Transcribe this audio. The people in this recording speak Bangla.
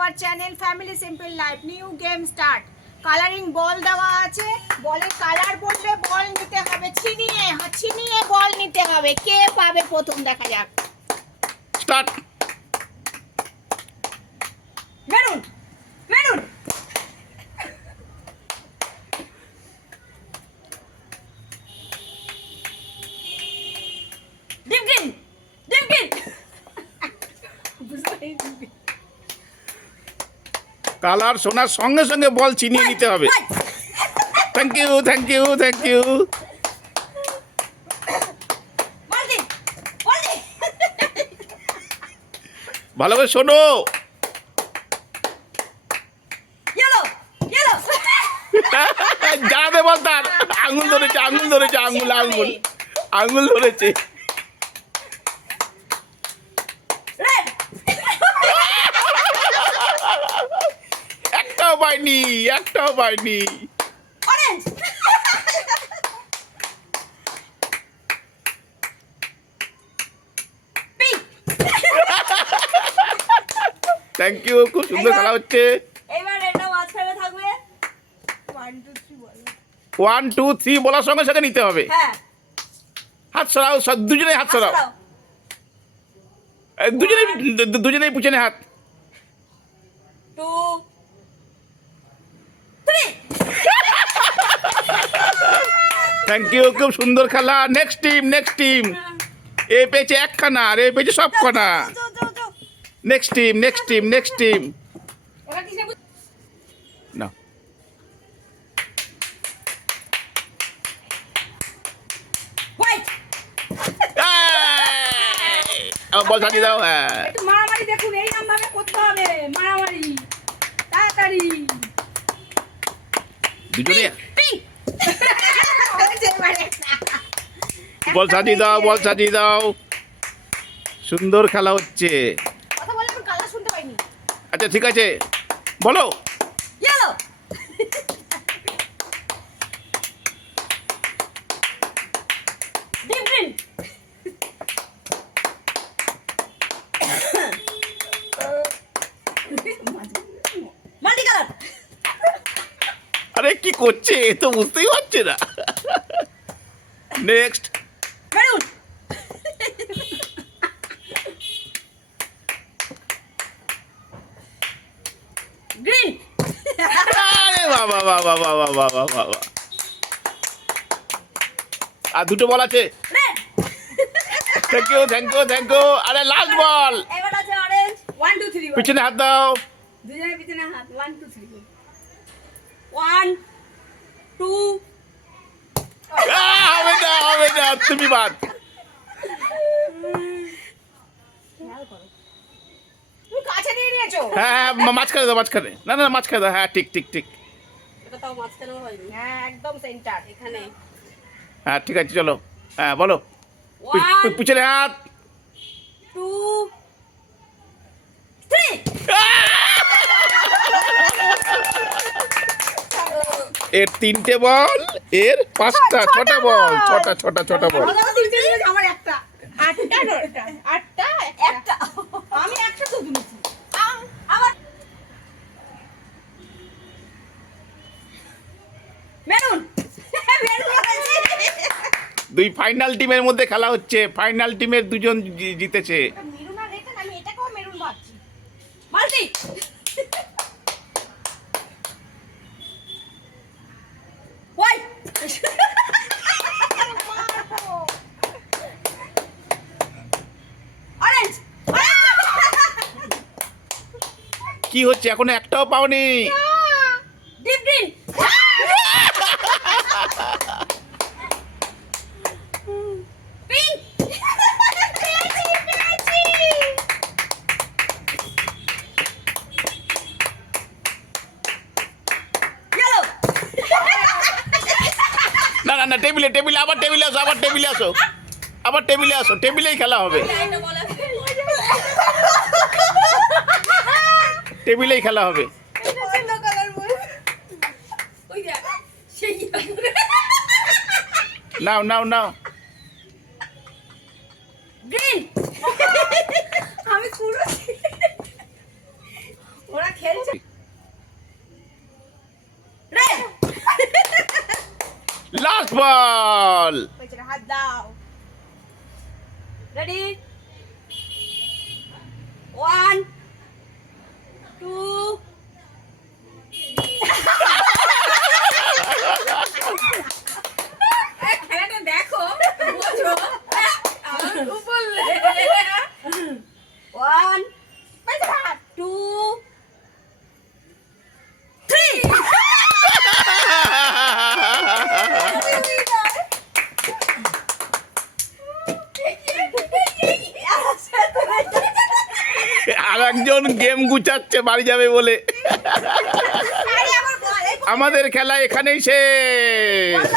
Hour channel family simple life. New game start. Colouring ball দেওয়া আছে, বলে কালার পড়লে বল নিতে হবে, ছিনিয়ে বল নিতে হবে। কে পাবে প্রথম দেখা যাক। স্টার্ট। মেরুন মেরুন ডিমকিন ডিমকিন কালার শোনার সঙ্গে সঙ্গে বল চিনিয়ে নিতে হবে। Thank you thank you thank you. ভালো করে শোনো। জানাতে বল তার আঙুল ধরেছে আঙুল ধরেছে আঙুল আঙুল আঙুল ধরেছে। একটাও পাইনি একটাও পাইনি। থ্যাংক ইউ, খুব সুন্দর খেলা হচ্ছে। এবার এটা মাঝখানে থাকবে। 1 2 3 বলো। 1 2 3 বলার সঙ্গে সঙ্গে নিতে হবে। হ্যাঁ, হাত সরাও, দুজনেই হাত সরাও। দুজনেই পিছনে হাত। 2 3 থ্যাংক ইউ, খুব সুন্দর খেলা। নেক্সট টিম এ পেয়েছে একখানা আর এ পেয়েছে সবখানা। নেক্সট টিম ওরা কিসে না। ওয়েট বল চালিয়ে দাও। হ্যাঁ, একটু মারামারি দেখুন, এই নাম ভাবে করতে হবে মারামারি তাড়াতাড়ি। দুজনে পিং বল সাজিয়ে দাও, বল সাজিয়ে দাও। সুন্দর খেলা হচ্ছে। কথা বলে আমি কালা শুনতে পাইনি। আচ্ছা ঠিক আছে, বলো। Yellow deep green multi colour আরে কি করছে এ তো বুঝতেই পারছে না। নেক্সট মেরুন গ্রিন আরে বাবা বাবা বাবা বাবা বাবা। আর দুটো বল আছে। Red thank you thank you thank you. আরে লাস্ট বল। এবার আছে অরেঞ্জ। 1 2 3 পিছনে হাত দাও। দুজনের পিছনে হাত। 1 2 3 1 2 হবে না তুমি বাদ। তুমি কাছে নিয়ে নিয়েছো। হ্যাঁ মাঝখানে দাও মাঝখানে। না না মাঝখানে দাও। হ্যাঁ ঠিক ঠিক ঠিক। এটা তাও মাঝখানে হয়নি। হ্যাঁ একদম সেন্টার এখানে। হ্যাঁ ঠিক আছে চলো। হ্যাঁ বলো। 1 পিছনে হাত। 2 3 এর 3টে বল, এর 5টা 6টা বল। ছটা বল। আমার একটা 8টা 9টা 8টা একটা আমি একটা তো দিয়েছি। আমার মেরুন মেরুন আছে। দুই ফাইনাল টিমের মধ্যে খেলা হচ্ছে। ফাইনাল টিমের দুজন জিতেছে। মেরুন আর এটা আমি এটাকেও মেরুন ভাবছি। মাল্টি হোয়াইট অরেঞ্জ কি হচ্ছে এখনো একটাও পাওনি। ডিপ গ্রিন পিঙ্ক ইয়েলো না না না টেবিলে আবার টেবিলে আসো। টেবিলেই খেলা হবে। টেবিলেই খেলা হবে। নাও গ্রিন আমি পুরো ওরা খেলছে রে লাস্ট বল। পেছনে হাত দাও রেডি 1 2 খেলাটা দেখো বোঝো বললে 1 2 আর একজন গেম গুছাচ্ছে বাড়ি যাবে বলে। আমাদের খেলা এখানেই শেষ।